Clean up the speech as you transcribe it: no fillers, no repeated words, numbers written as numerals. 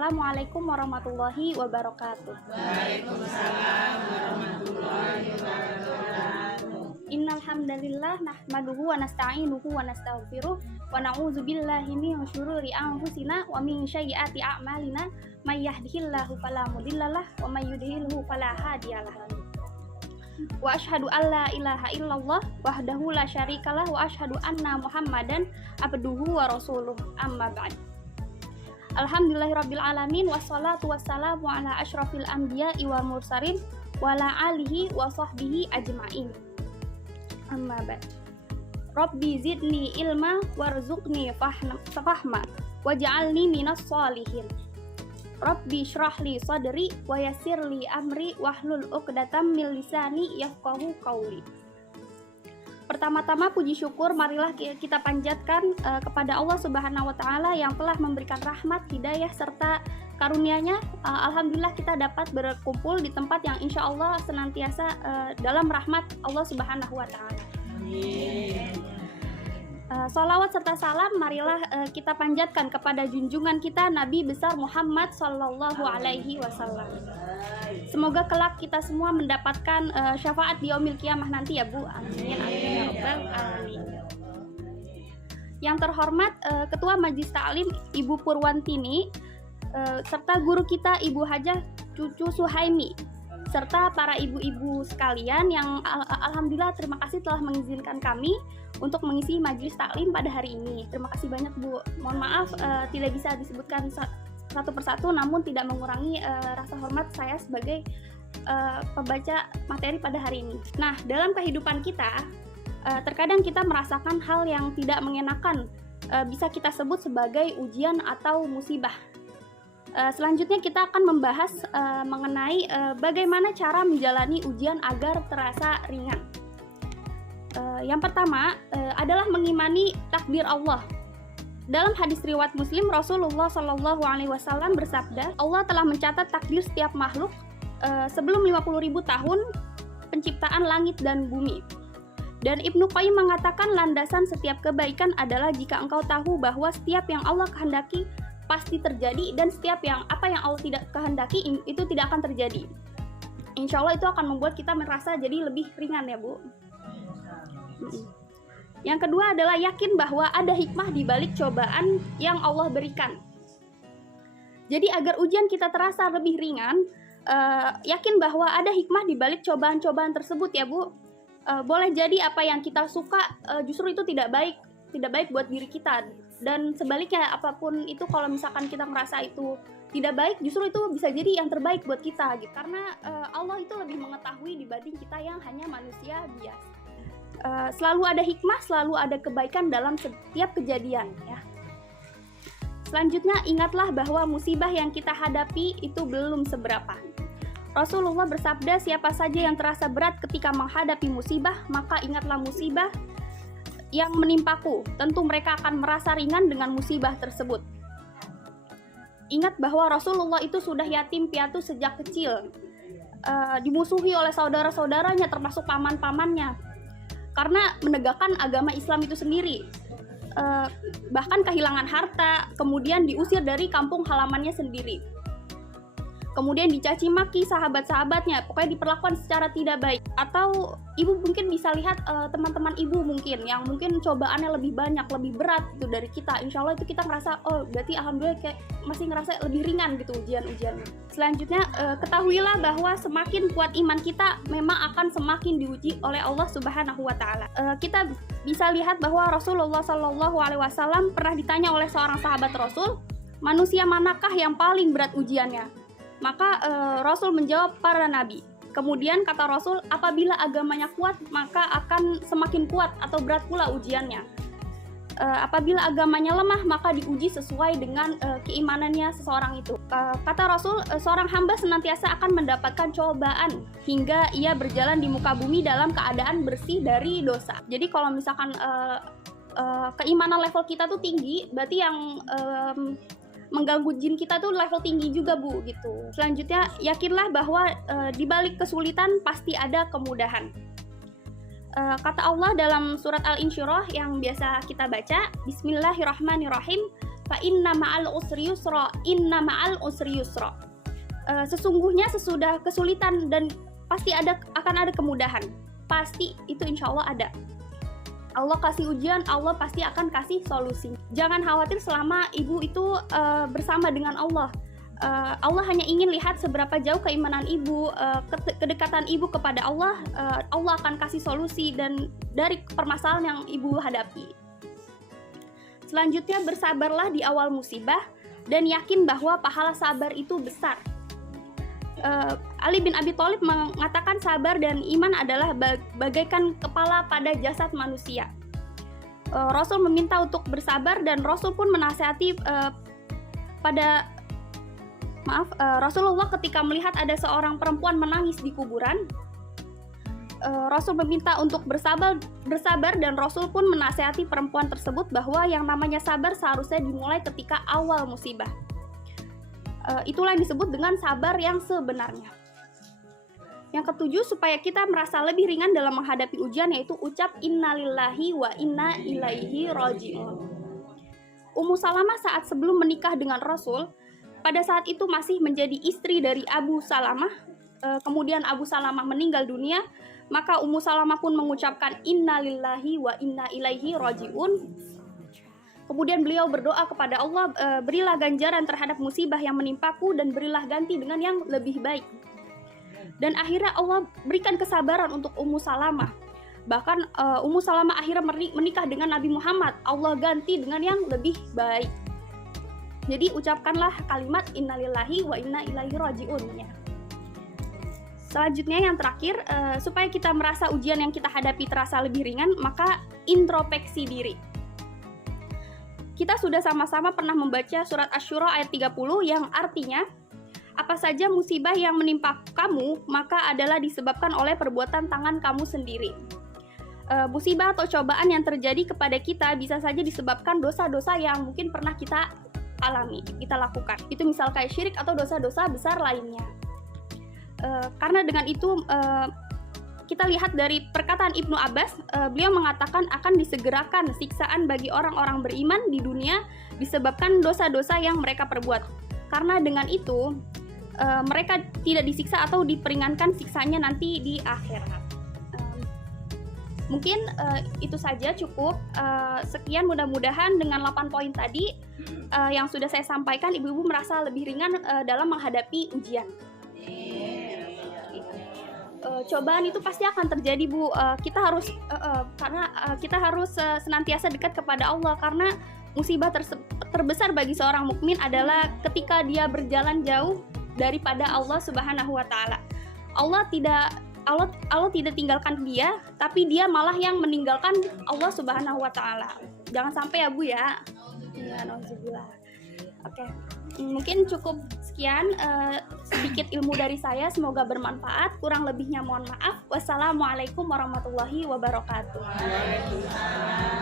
Assalamualaikum warahmatullahi wabarakatuh. Waalaikumsalam warahmatullahi wabarakatuh. Innal hamdalillah nahmaduhu wa nasta'inuhu wa nastaghfiruh wa na'udzu billahi min syururi anfusina wa min sayyiati a'malina may yahdihillahu fala mudhillalah wa may yudhlilhu fala hadiyalah. Wa asyhadu alla ilaha illallah wahdahu la syarikalah wa asyhadu anna Muhammadan abduhu wa rasuluh. Amma ba'd. Alhamdulillahirabbil alamin wassalatu wassalamu ala asyrafil anbiya'i wal mursalin wa ala alihi wa sahbihi ajmain. Amma ba'd. Rabbi zidni ilma warzuqni fahma waj'alni minas sholihin. Rabbi syrahli sadri wa yassirli amri wahlul 'uqdatam min lisani yafqahu qawli. Pertama-tama puji syukur marilah kita panjatkan kepada Allah Subhanahu wa taala yang telah memberikan rahmat, hidayah serta karunia-Nya. Alhamdulillah kita dapat berkumpul di tempat yang insya Allah senantiasa dalam rahmat Allah Subhanahu wa taala. Amin. Sholawat serta salam marilah kita panjatkan kepada junjungan kita Nabi besar Muhammad sallallahu alaihi wasallam. Semoga kelak kita semua mendapatkan syafaat di yaumil qiyamah nanti ya Bu. Amin amin ya rabbal alamin. Yang terhormat Ketua Majelis Ta'lim Ibu Purwantini serta guru kita Ibu Hajah Cucu Suhaimi serta para ibu-ibu sekalian yang alhamdulillah terima kasih telah mengizinkan kami untuk mengisi majelis taklim pada hari ini. Terima kasih banyak Bu. Mohon maaf tidak bisa disebutkan satu persatu, namun tidak mengurangi rasa hormat saya sebagai pembaca materi pada hari ini. Nah, dalam kehidupan kita terkadang kita merasakan hal yang tidak mengenakan, bisa kita sebut sebagai ujian atau musibah. Selanjutnya kita akan membahas mengenai bagaimana cara menjalani ujian agar terasa ringan. Yang pertama adalah mengimani takdir Allah. Dalam hadis riwayat Muslim, Rasulullah Shallallahu Alaihi Wasallam bersabda, Allah telah mencatat takdir setiap makhluk sebelum 50.000 tahun penciptaan langit dan bumi. Dan Ibnu Qayyim mengatakan landasan setiap kebaikan adalah jika engkau tahu bahwa setiap yang Allah kehendaki pasti terjadi dan setiap apa yang Allah tidak kehendaki itu tidak akan terjadi. Insya Allah itu akan membuat kita merasa jadi lebih ringan ya Bu. Yang kedua adalah yakin bahwa ada hikmah di balik cobaan yang Allah berikan. Jadi agar ujian kita terasa lebih ringan, yakin bahwa ada hikmah di balik cobaan-cobaan tersebut ya Bu. Boleh jadi apa yang kita suka justru itu tidak baik buat diri kita. Dan sebaliknya apapun itu kalau misalkan kita merasa itu tidak baik, justru itu bisa jadi yang terbaik buat kita gitu. Karena Allah itu lebih mengetahui dibanding kita yang hanya manusia biasa. Selalu ada hikmah, selalu ada kebaikan dalam setiap kejadian ya. Selanjutnya ingatlah bahwa musibah yang kita hadapi itu belum seberapa. Rasulullah bersabda, siapa saja yang terasa berat ketika menghadapi musibah, maka ingatlah musibah yang menimpaku, tentu mereka akan merasa ringan dengan musibah tersebut. Ingat bahwa Rasulullah itu sudah yatim piatu sejak kecil, dimusuhi oleh saudara-saudaranya termasuk paman-pamannya karena menegakkan agama Islam itu sendiri, bahkan kehilangan harta, kemudian diusir dari kampung halamannya sendiri, kemudian dicaci maki sahabat-sahabatnya, pokoknya diperlakukan secara tidak baik. Atau ibu mungkin bisa lihat teman-teman ibu mungkin yang mungkin cobaannya lebih banyak, lebih berat gitu dari kita. Insya Allah itu kita ngerasa, oh berarti alhamdulillah kayak masih ngerasa lebih ringan gitu ujian-ujiannya. Selanjutnya ketahuilah bahwa semakin kuat iman kita memang akan semakin diuji oleh Allah Subhanahu wa taala. Kita bisa lihat bahwa Rasulullah Shallallahu alaihi wasallam pernah ditanya oleh seorang sahabat Rasul, manusia manakah yang paling berat ujiannya? Maka Rasul menjawab para nabi. Kemudian kata Rasul, apabila agamanya kuat maka akan semakin kuat atau berat pula ujiannya. Apabila agamanya lemah maka diuji sesuai dengan keimanannya seseorang itu. Kata Rasul, seorang hamba senantiasa akan mendapatkan cobaan hingga ia berjalan di muka bumi dalam keadaan bersih dari dosa. Jadi kalau misalkan keimanan level kita tuh tinggi, berarti yang mengganggu jin kita tuh level tinggi juga Bu gitu. Selanjutnya yakinlah bahwa di balik kesulitan pasti ada kemudahan. Kata Allah dalam surat Al-Insyirah yang biasa kita baca, Bismillahirrahmanirrahim, Fa inna ma'al usri yusra, inna ma'al usri yusra. Sesungguhnya sesudah kesulitan dan pasti akan ada kemudahan. Pasti itu insya Allah ada. Allah kasih ujian, Allah pasti akan kasih solusi. Jangan khawatir selama ibu itu bersama dengan Allah. Allah hanya ingin lihat seberapa jauh keimanan ibu, kedekatan ibu kepada Allah. Allah akan kasih solusi dan dari permasalahan yang ibu hadapi. Selanjutnya, bersabarlah di awal musibah dan yakin bahwa pahala sabar itu besar. Ali bin Abi Thalib mengatakan sabar dan iman adalah bagaikan kepala pada jasad manusia. Rasul meminta untuk bersabar dan Rasul pun menasihati Rasulullah ketika melihat ada seorang perempuan menangis di kuburan. Rasul meminta untuk bersabar dan Rasul pun menasihati perempuan tersebut bahwa yang namanya sabar seharusnya dimulai ketika awal musibah. Itulah yang disebut dengan sabar yang sebenarnya. Yang ketujuh, supaya kita merasa lebih ringan dalam menghadapi ujian, yaitu ucap innalillahi wa inna ilaihi raji'un. Ummu Salamah saat sebelum menikah dengan Rasul, pada saat itu masih menjadi istri dari Abu Salamah. Kemudian Abu Salamah meninggal dunia, maka Ummu Salamah pun mengucapkan innalillahi wa inna ilaihi raji'un. Kemudian beliau berdoa kepada Allah, berilah ganjaran terhadap musibah yang menimpaku dan berilah ganti dengan yang lebih baik. Dan akhirnya Allah berikan kesabaran untuk Ummu Salamah. Bahkan Ummu Salamah akhirnya menikah dengan Nabi Muhammad. Allah ganti dengan yang lebih baik. Jadi ucapkanlah kalimat innalillahi wa inna ilaihi raji'un. Selanjutnya yang terakhir, supaya kita merasa ujian yang kita hadapi terasa lebih ringan, maka introspeksi diri. Kita sudah sama-sama pernah membaca surat Asy-Syura ayat 30 yang artinya, apa saja musibah yang menimpa kamu, maka adalah disebabkan oleh perbuatan tangan kamu sendiri. Musibah atau cobaan yang terjadi kepada kita bisa saja disebabkan dosa-dosa yang mungkin pernah kita alami, kita lakukan. Itu misal kayak syirik atau dosa-dosa besar lainnya. Karena dengan itu kita lihat dari perkataan Ibnu Abbas, beliau mengatakan akan disegerakan siksaan bagi orang-orang beriman di dunia disebabkan dosa-dosa yang mereka perbuat. Karena dengan itu mereka tidak disiksa atau diperingankan siksanya nanti di akhirat. Mungkin itu saja cukup. Sekian, mudah-mudahan dengan 8 poin tadi yang sudah saya sampaikan, ibu-ibu merasa lebih ringan dalam menghadapi ujian. Cobaan itu pasti akan terjadi, Bu. Kita harus kita harus senantiasa dekat kepada Allah, karena musibah terbesar bagi seorang mukmin adalah ketika dia berjalan jauh daripada Allah Subhanahu wa taala. Allah tidak tinggalkan dia, tapi dia malah yang meninggalkan Allah Subhanahu wa taala. Jangan sampai ya, Bu ya. Ya, nauzubillah. Oke. Mungkin cukup sekian sedikit ilmu dari saya, semoga bermanfaat. Kurang lebihnya mohon maaf. Wassalamualaikum warahmatullahi wabarakatuh. Waalaikumsalam.